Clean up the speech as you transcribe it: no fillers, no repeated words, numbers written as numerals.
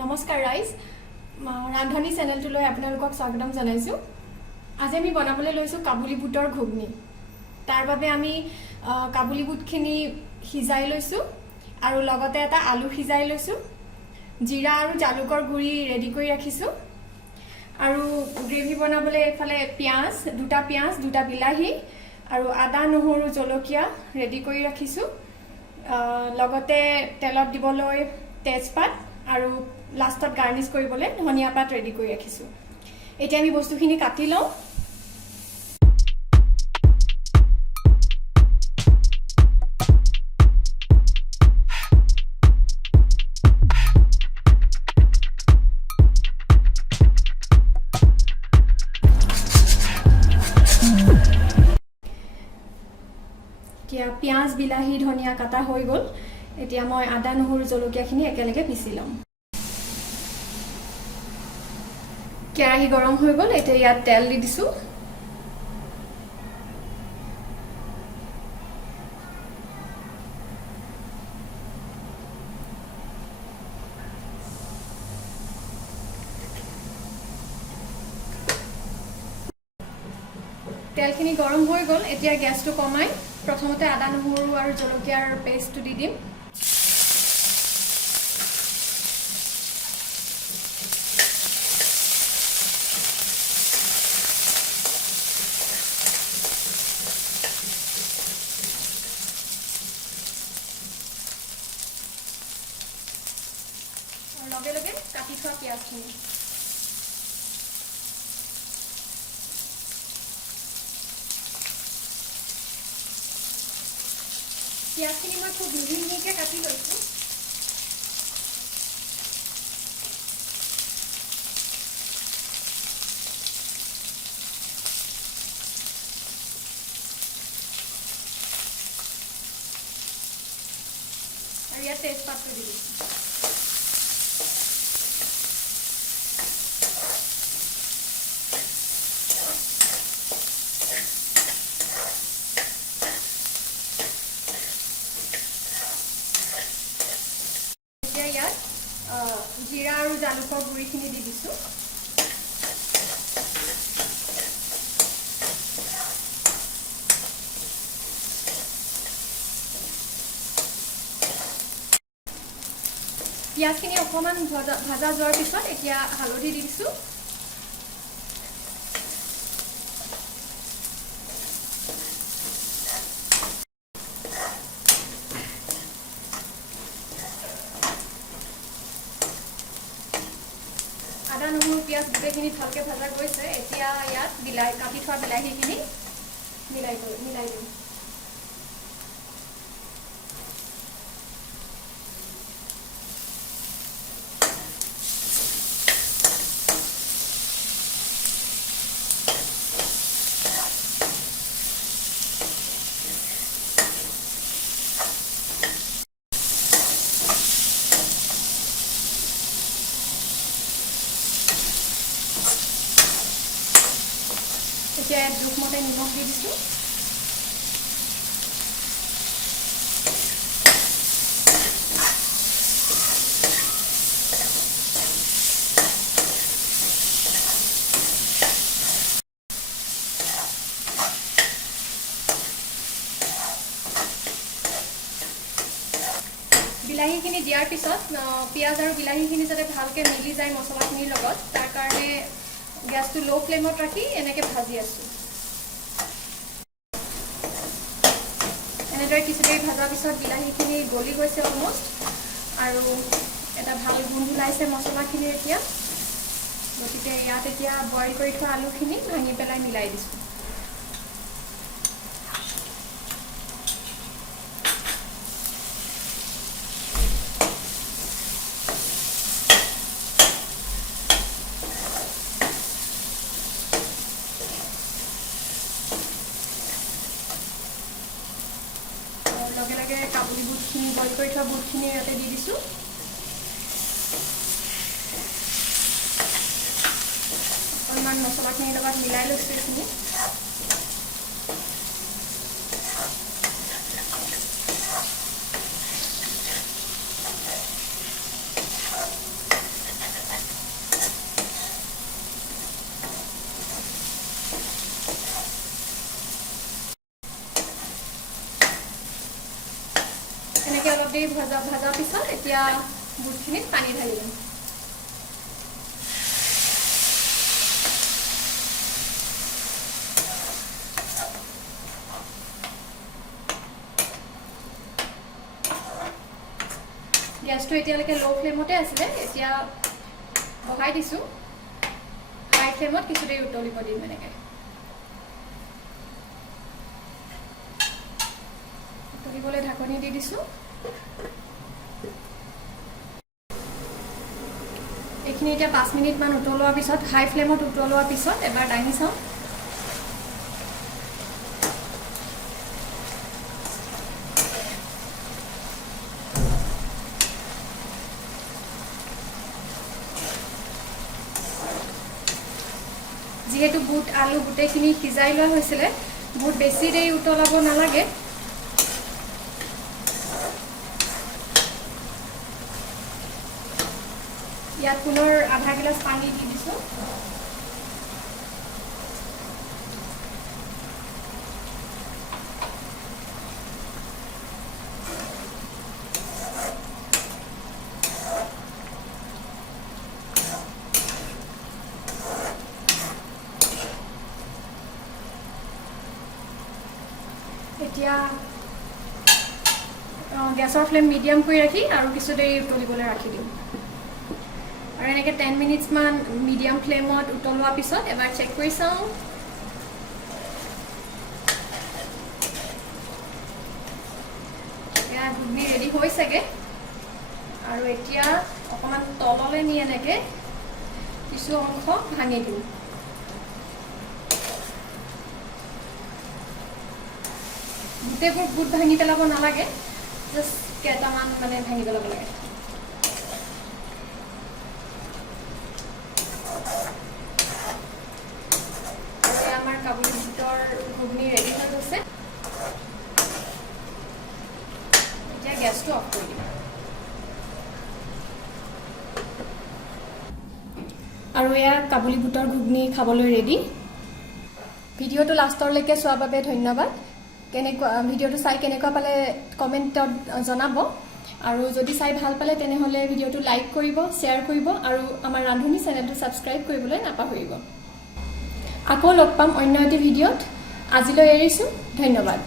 নমস্কাৰ ৰাইজ ৰান্ধনী চেনেলটোলৈ আপোনালোকক স্বাগতম জনাইছো। আজি আমি বনাবলৈ লৈছো কাবুলী বুটৰ ঘুগনি। তাৰ বাবে আমি কাবুলী বুটখিনি সিজাই লৈছো আৰু লগতে এটা আলু সিজাই লৈছো। জিৰা আৰু জালুকৰ গুড়ি ৰেডি কৰি ৰাখিছো আৰু গ্ৰেভি বনাবলৈ এফালে দুটা পিয়াজ দুটা বিলাহী আৰু আদা নহৰু জলকীয়া ৰেডি কৰি ৰাখিছো। লগতে তেলত দিবলৈ তেজপাত আৰু লাষ্টত গাৰ্নিশ কৰিবলৈ ধনিয়া পাত ৰেডি কৰি ৰাখিছো। এতিয়া আমি বস্তুখিনি কাটি লওঁ। এতিয়া পিয়াজ বিলাহী ধনিয়া কাটা হৈ গ'ল। এতিয়া মই আদা নহৰু জলকীয়াখিনি একেলগে পিচি ল'ম। কেৰাহী গৰম হৈ গ'ল। এতিয়া ইয়াত তেল দি দিছো। তেলখিনি গৰম হৈ গ'ল। এতিয়া গেছটো কমাই প্ৰথমতে আদা নহৰু আৰু জলকীয়াৰ পেষ্টটো দি দিম। লগে লগে কাটি থোৱা পিঁয়াজখিনি মই খুব মিহি মিহিকৈ কাটি লৈছোঁ। আৰু ইয়াত তেজপাতটো দি দিছোঁ। ইয়াত জিৰা আৰু জালুকৰ গুড়িখিনি দি দিছোঁ। পিঁয়াজখিনি অকণমান ভাজা যোৱাৰ পিছত এতিয়া হালধি দি দিছোঁ। আদা নহৰু পিঁয়াজ গোটেইখিনি ভালকৈ ভাজা গৈছে। এতিয়া ইয়াত কাটি থোৱা বিলাহীখিনি মিলাই দিম। এতিয়া ইয়াত জোখমতে নিমখ দি দিছোঁ। বিলাহীখিনি দিয়াৰ পিছত পিঁয়াজ আৰু বিলাহীখিনি যাতে ভালকৈ মিলি যায় মছলাখিনিৰ লগত, তাৰ কাৰণে গেছটো ল' ফ্লেমত ৰাখি এনেকৈ ভাজি আছোঁ। এনেদৰে কিছু দেৰি ভজাৰ পিছত বিলাহীখিনি গলি গৈছে অলমষ্ট, আৰু এটা ভাল গোন্ধ ওলাইছে মছলাখিনি এতিয়া। গতিকে ইয়াত এতিয়া বইল কৰি থোৱা আলুখিনি ভাঙি পেলাই মিলাই দিছোঁ। লগে লগে কাবুলী বুটখিনি বইল কৰি থোৱা বুটখিনি ইয়াতে দি দিছোঁ। অকণমান মছলাখিনিৰ লগত মিলাই লৈছোঁ এইখিনি। দেৰি ভাজা পিছত এতিয়া বুটখিনিত পানী ঢালি দিম। গেছটো এতিয়ালৈকে ল' ফ্লেমতে আছিলে, এতিয়া বহাই দিছোঁ হাই ফ্লেমত কিছু দেৰি উতলিব দিম। এনেকৈ উতলিবলৈ ঢাকনি দি দিছোঁ। এইখিনি এতিয়া 5 মিনিটমান উতলোৱাৰ পিছত, হাই ফ্লেমত উতলোৱাৰ পিছত এবাৰ দাঙি চাওঁ। যিহেতু বুট আলু গোটেইখিনি সিজাই লোৱা হৈছিলে, বুট বেছি দেৰি উতলাব নালাগে। ইয়াত পুনৰ আধা গিলাচ পানী দি দিছোঁ। এতিয়া গেছৰ ফ্লেম মিডিয়াম কৰি ৰাখি আৰু কিছু দেৰি উতলিবলৈ ৰাখি দিম। আৰু এনেকৈ 10 মিনিটছমান মিডিয়াম ফ্লেমত উতলোৱাৰ পিছত এবাৰ চেক কৰি চাওঁ। এতিয়া ঘুগনি ৰেডি হৈছেগৈ। আৰু এতিয়া অকণমান তললৈ নি এনেকৈ কিছু অংশ ভাঙি দিম। গোটেইবোৰ বুট ভাঙি পেলাব নালাগে, জাষ্ট কেইটামান মানে ভাঙি পেলাব লাগে। আমাৰ কাবুলী বুটৰ ঘুগনি ৰেডি হৈ গৈছে। এতিয়া গেছটো অফ কৰি দিম। আৰু এয়া কাবুলী বুটৰ ঘুগনি খাবলৈ ৰেডি। ভিডিঅ'টো লাষ্টলৈকে চোৱাৰ বাবে ধন্যবাদ। ভিডিঅ'টো চাই কেনেকুৱা পালে কমেণ্টত জনাব। আৰু যদি চাই ভাল পালে তেনেহ'লে ভিডিঅ'টো লাইক কৰিব, শ্বেয়াৰ কৰিব আৰু আমাৰ ৰান্ধনি চেনেলটো ছাবস্ক্ৰাইব কৰিবলৈ নাপাহৰিব। আকৌ লগ পাম অন্য এটি ভিডিঅ'ত। আজিলৈ এৰিছোঁ, ধন্যবাদ।